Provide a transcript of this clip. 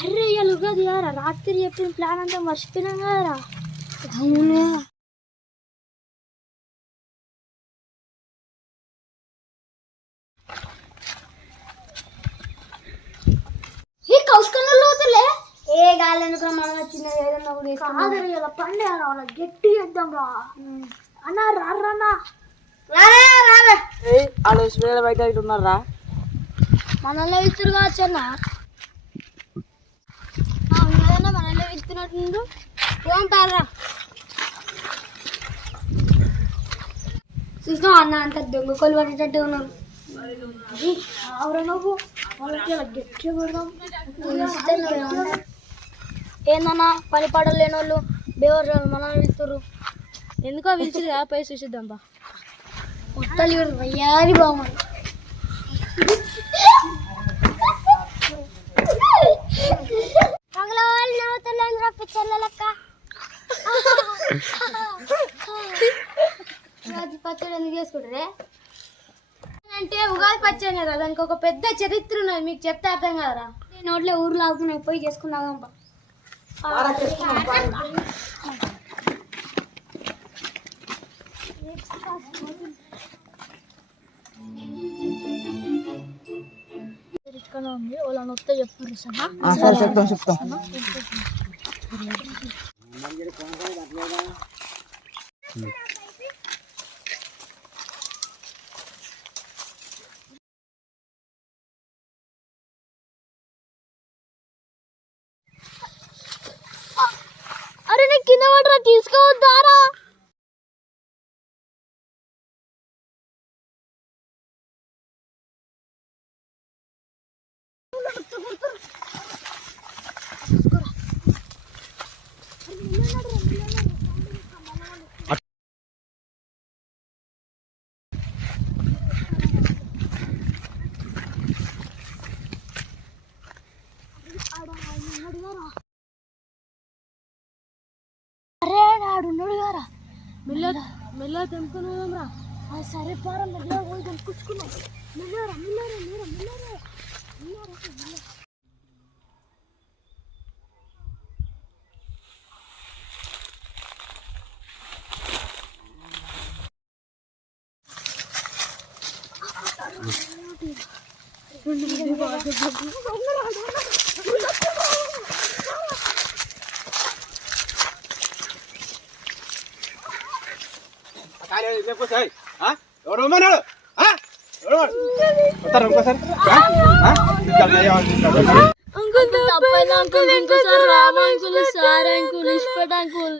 అరే ఇవాళ ఉగాది కారా రాత్రి చెప్పిన ప్లాన్ అంతా మర్చిపోయినాం కదరా. అవునా ఈ కౌసుకల్లో అవుతలే ఏ గాలి అనుకున్నా మనం వచ్చిన ఏదన్నా కూడా ఇలా పండే వాళ్ళ గట్టి చేద్దాం రా అన్నా రారన్నా రారా వాళ్ళు బయట ఉన్నారా మనల్ని విత్తురు కావచ్చు అన్న మనల్ని విత్తున్నట్టు ఏం పేర్రా చూసినా అన్న అంత దొంగ కొలు పడేటట్టు ఉన్నారు. నువ్వు వాళ్ళకి ఇలా గట్టిగా కొడదాం ఏందన్నా పని పడలేని వాళ్ళు బేవర్ మనల్ని విత్తురు ఎందుకో పిలిచిగా పోయి చూసిద్దాం బా మొత్తాలు వయ్యారి బాగుమని పచ్చడి ఎందుకు చేసుకుంటారే అంటే ఉగాది పచ్చడి కదా దానికి ఒక పెద్ద చరిత్ర ఉన్నది మీకు చెప్తే అర్థం కదరా. నోట్లే ఊర్లో ఆగుతున్నాయి పోయి చేసుకున్నాం. ఇక్కడ ఉంది వాళ్ళ నొత్త చెప్పారు చెప్తాం అరే నేను కింద పడరా తీసుకోవద్దారా. అరే నాడున్నాడు గారా మెల్ల తెంపుకుని రా. సరే పారా మెల్లగా పోయి తెంపుకున్నాం. మెల్లరా ఎవరు అంకుల్ తప్పైనా అంకుల్ ఇంకోసారి రామా అంకుల్ సార్ అంకుల్ ఇష్టపడ అంకుల్